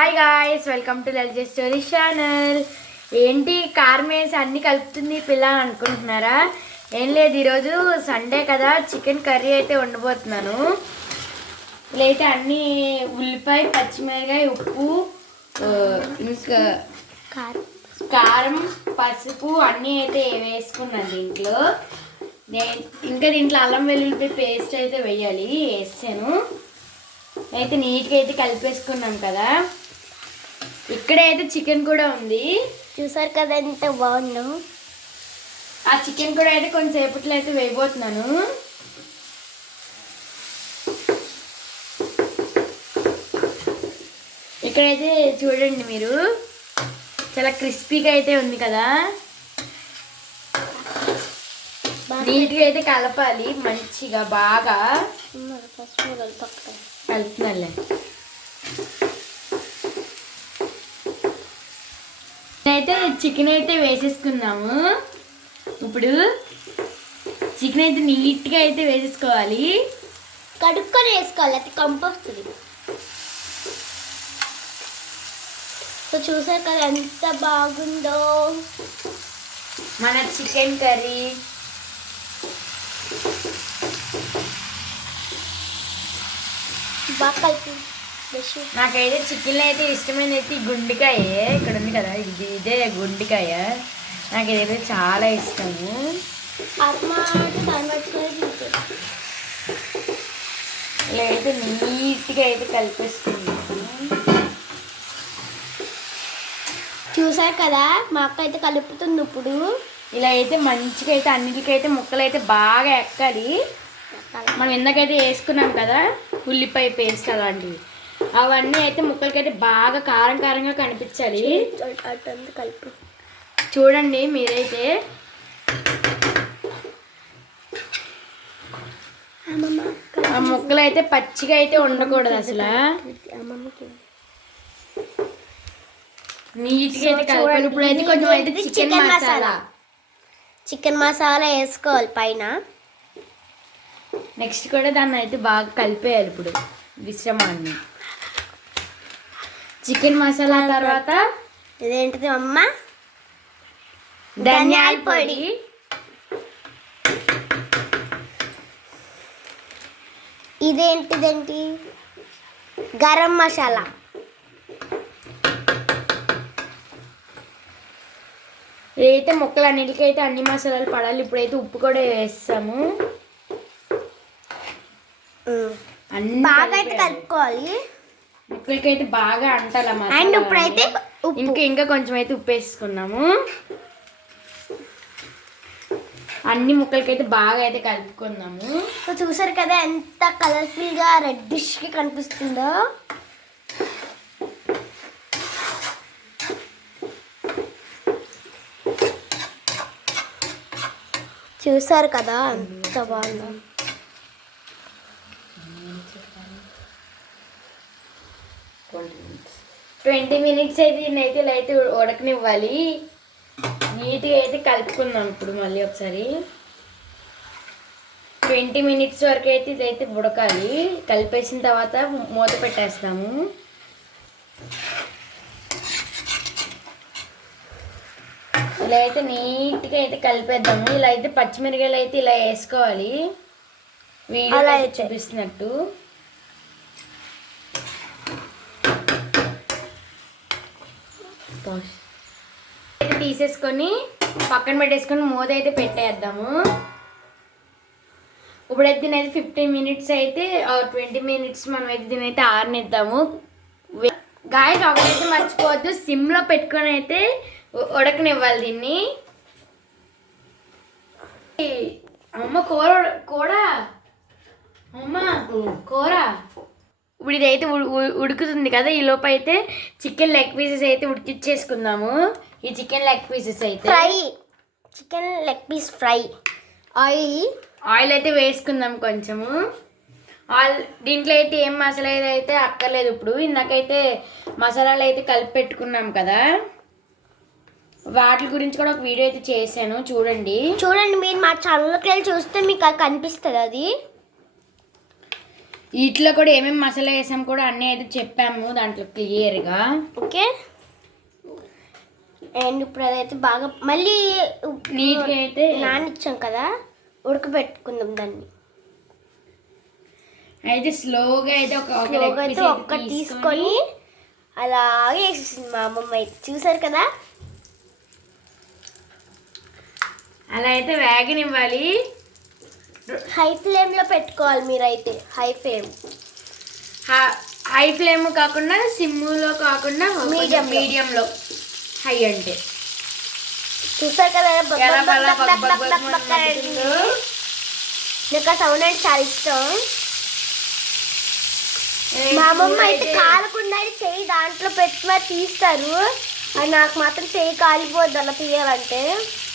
Hi guys, welcome to Lalitha story channel. ఏంటి కారం వేసి అన్నీ కలుపుతుంది పిల్ల అనుకుంటున్నారా? ఏం లేదు, ఈరోజు సండే కదా, చికెన్ కర్రీ అయితే వండబోతున్నాను. ఇలాయితే అన్నీ ఉల్లిపాయ, పచ్చిమిరకాయ, ఉప్పు, ఇంకా కారం, పసుపు అన్నీ అయితే వేసుకున్నాను దీంట్లో. ఇంకా దీంట్లో అల్లం వెల్లుల్లిపాయ పేస్ట్ అయితే వేయాలి, వేసాను. అయితే నీట్గా అయితే కలిపేసుకున్నాం కదా. ఇక్కడైతే చికెన్ కూడా ఉంది, చూసారు కదా ఎంత బాగుందో. ఆ చికెన్ కూడా అయితే కొంచెంసేపట్లో అయితే వేయబోతున్నాను. ఇక్కడైతే చూడండి మీరు, చాలా క్రిస్పీగా అయితే ఉంది కదా. నీట్గా అయితే కలపాలి మంచిగా, బాగా కలుపుతున్నాలే. అయితే చికెన్ అయితే వేసేసుకున్నాము. ఇప్పుడు చికెన్ అయితే నీట్గా అయితే వేసేసుకోవాలి, కడుక్కొని వేసుకోవాలి, అది కంపోస్తుంది. సో చూసారు కదా ఎంత బాగుందో మన చికెన్ కర్రీ. బాగా కలిపి. నాకైతే చికెన్లో అయితే ఇష్టమైనది అయితే ఈ గుండెకాయ, ఇక్కడ ఉంది కదా, ఇదే గుండెకాయ. నాకు ఇదైతే చాలా ఇష్టము. ఇలా అయితే నీట్గా అయితే కలిపేసుకున్నాము. చూసారు కదా మా అక్క అయితే కలుపుతుంది. ఇప్పుడు ఇలా అయితే మంచిగా అయితే అన్నిటికైతే ముక్కలు అయితే బాగా ఎక్కాలి. మనం ఇందాకైతే వేసుకున్నాం కదా ఉల్లిపాయ పేస్ట్ అలాంటివి, అవన్నీ అయితే ముక్కలకైతే బాగా కారం కారంగా కనిపించాలి. కలుపు చూడండి మీరైతే. ఆ ముక్కలు అయితే పచ్చిగా అయితే ఉండకూడదు అసలు. నీట్గా అయితే కలపాలి. ఇప్పుడు అయితే కొంచెం అయితే చికెన్ మసాలా వేసుకోవాలి పైన. నెక్స్ట్ కూడా దాన్ని అయితే బాగా కలిపేయాలి. ఇప్పుడు విశ్రమాన్ని చికెన్ మసాలా తర్వాత ఇదేంటిది అమ్మ, ధనియాల పొడి, ఇదేంటిదేంటి గరం మసాలా, ఇదైతే ముక్కలు అన్నిటికైతే అన్ని మసాలాలు పడాలి. ఇప్పుడైతే ఉప్పు కూడా వేస్తాము. బాగా అయితే కలుపుకోవాలి, ముక్కలకైతే బాగా అంటాల. అండ్ ఇప్పుడైతే ఇంకా కొంచెం అయితే ఉప్పు వేసుకున్నాము. అన్ని ముక్కలకైతే బాగా అయితే కలుపుకున్నాము. సో చూసారు కదా ఎంత కలర్ఫుల్గా రెడ్డిష్గా కనిపిస్తుందో. చూసారు కదా ఎంత బాగుందో. ట్వంటీ మినిట్స్ అయితే దీన్నైతే ఇలా అయితే ఉడకనివ్వాలి. నీట్గా అయితే కలుపుకుందాం. ఇప్పుడు మళ్ళీ ఒకసారి 20 మినిట్స్ వరకు అయితే ఇదైతే ఉడకాలి. కలిపేసిన తర్వాత మూత పెట్టేస్తాము. ఇలా అయితే నీట్గా అయితే కలిపేద్దాము. ఇలా అయితే పచ్చిమిరకాయలు అయితే ఇలా వేసుకోవాలి, వీడియోలో అయితే చూపిస్తున్నట్టు. తీసేసుకొని పక్కన పెట్టేసుకొని మూత అయితే పెట్టేద్దాము. ఇప్పుడైతే దీనైతే 15 మినిట్స్ అయితే 20 మినిట్స్ మనం అయితే దీనైతే ఆరనిద్దాము. గాయస్ ఒకటైతే మర్చిపోవద్దు, సిమ్లో పెట్టుకొని అయితే ఉడకనివ్వాలి దీన్ని. అమ్మ కూర అమ్మ కూర. ఇప్పుడు ఇదైతే ఉడుకుతుంది కదా, ఈ లోపు అయితే చికెన్ లెగ్ పీసెస్ అయితే ఉడికిచ్చేసుకుందాము. ఈ చికెన్ లెగ్ పీసెస్ అయితే chicken leg piece fry. Oil అయితే వేసుకుందాం కొంచెము. దీంట్లో అయితే ఏం మసాలా అయితే అక్కర్లేదు. ఇప్పుడు ఇందాకైతే మసాలాలు అయితే కలిపి పెట్టుకున్నాం కదా, వాటి గురించి కూడా ఒక వీడియో అయితే చేశాను, చూడండి. మీరు మా ఛానల్లోకి వెళ్ళి చూస్తే మీకు కనిపిస్తుంది. అది వీటిలో కూడా ఏమేమి మసాలా వేసాం కూడా అన్నీ అయితే చెప్పాము దాంట్లో క్లియర్గా. ఓకే, అండ్ ఇప్పుడు అదైతే బాగా మళ్ళీ నీట్గా అయితే నానిచ్చాం కదా, ఉడకబెట్టుకుందాం దాన్ని. అయితే స్లోగా అయితే ఒక్కటి తీసుకొని అలాగే వేసేసింది మా అమ్మమ్మ అయితే. చూసారు కదా, అలా అయితే వేగనివ్వాలి. హై ఫ్లేమ్లో పెట్టుకోవాలి మీరైతే. హై ఫ్లేమ్ కాకుండా సిమ్లో కాకుండా మీడియంలో. హై అంటే చూసారు కదా ఎలా నాకు ఆ సౌండ్ అంటే చాలా ఇష్టం. మా అమ్మమ్మ అయితే కాలకుండా చెయ్యి దాంట్లో పెట్టి మరి తీస్తారు, అది నాకు మాత్రం చెయ్యి కాలిపోద్ది అలా తీయాలంటే.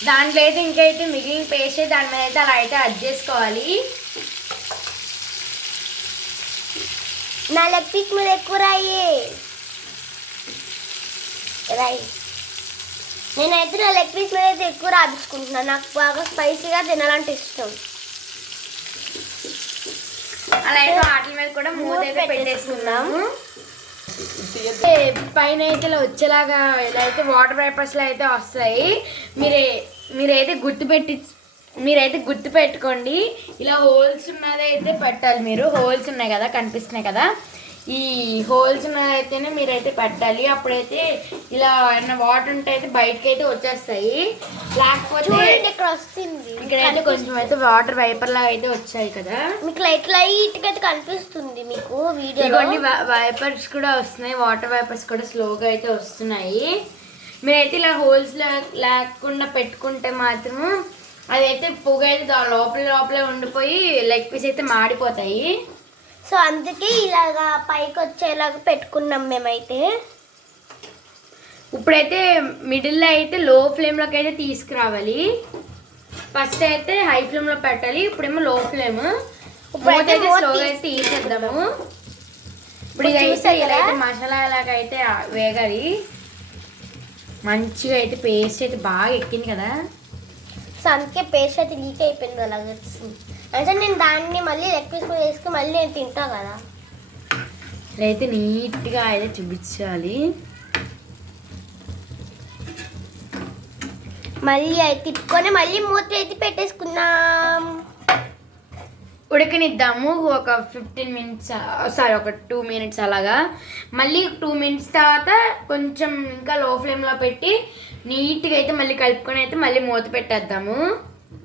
దాంట్లో అయితే ఇంకైతే మిగిలిన పేస్ట్ దాని మీద అయితే అలా అయితే అడ్జస్ట్ చేసుకోవాలి. నా లెగ్ పీస్ మీద ఎక్కువ రాయి. నేనైతే నా లెగ్ పీస్ మీద అయితే ఎక్కువ రాపించుకుంటున్నాను, నాకు బాగా స్పైసీగా తినాలంటే ఇష్టం. అలా అయితే వాటి మీద కూడా మూత అయితే పెట్టేసుకుందాము. పైన అయితే ఇలా వచ్చేలాగా ఇలా అయితే వాటర్ వేపర్స్లో అయితే వస్తాయి. మీరైతే గుర్తు పెట్టుకోండి. ఇలా హోల్స్ ఉన్నదైతే పెట్టాలి. మీరు హోల్స్ ఉన్నాయి కదా, కనిపిస్తున్నాయి కదా, ఈ హోల్స్ ఉన్నదైతేనే మీరైతే పెట్టాలి. అప్పుడైతే ఇలా ఏమన్నా వాటర్ ఉంటే అయితే బయటకి అయితే వచ్చేస్తాయి. లేకపోతే ఇక్కడ వస్తుంది, ఇక్కడైతే కొంచెం అయితే వాటర్ వైపర్ లాగా అయితే వచ్చాయి కదా, మీకు లైట్గా అయితే కనిపిస్తుంది మీకు వీడియో. ఇవన్నీ వైపర్స్ కూడా వస్తున్నాయి, వాటర్ వైపర్స్ కూడా స్లోగా అయితే వస్తున్నాయి. మీరైతే ఇలా హోల్స్ లేకుండా పెట్టుకుంటే మాత్రం అదైతే పొగ అయితే దాని లోపలే ఉండిపోయి లెగ్ పీస్ అయితే మాడిపోతాయి. సో అందుకే ఇలాగా పైకి వచ్చేలాగా పెట్టుకున్నాం మేమైతే. ఇప్పుడైతే మిడిల్లో అయితే లో ఫ్లేమ్లోకి అయితే తీసుకురావాలి. ఫస్ట్ అయితే హై ఫ్లేమ్లో పెట్టాలి, ఇప్పుడేమో లో ఫ్లేమ్. ఇప్పుడైతే స్లోగా అయితే తీసేద్దాము. ఇప్పుడు ఇదైతే ఇలా అయితే మసాలా లాగా అయితే వేగాలి. మంచిగా అయితే పేస్ట్ అయితే బాగా ఎక్కింది కదా, సో అందుకే పేస్ట్ అయితే లీక్ అయిపోయింది అలాగే వచ్చింది. అంటే నేను దాన్ని మళ్ళీ లెగ్ పీస్ వేసుకుని మళ్ళీ నేను తింటా కదా. అయితే నీట్గా అయితే చూపించాలి. మళ్ళీ అయితే తిప్పుకొని మళ్ళీ మూత అయితే పెట్టేసుకున్నాం. ఉడకనిద్దాము ఒక 15 మినిట్స్, ఒక 2 మినిట్స్ అలాగా. మళ్ళీ 2 మినిట్స్ తర్వాత కొంచెం ఇంకా లో ఫ్లేమ్లో పెట్టి నీట్గా అయితే మళ్ళీ కలుపుకొని అయితే మళ్ళీ మూత పెట్టేద్దాము.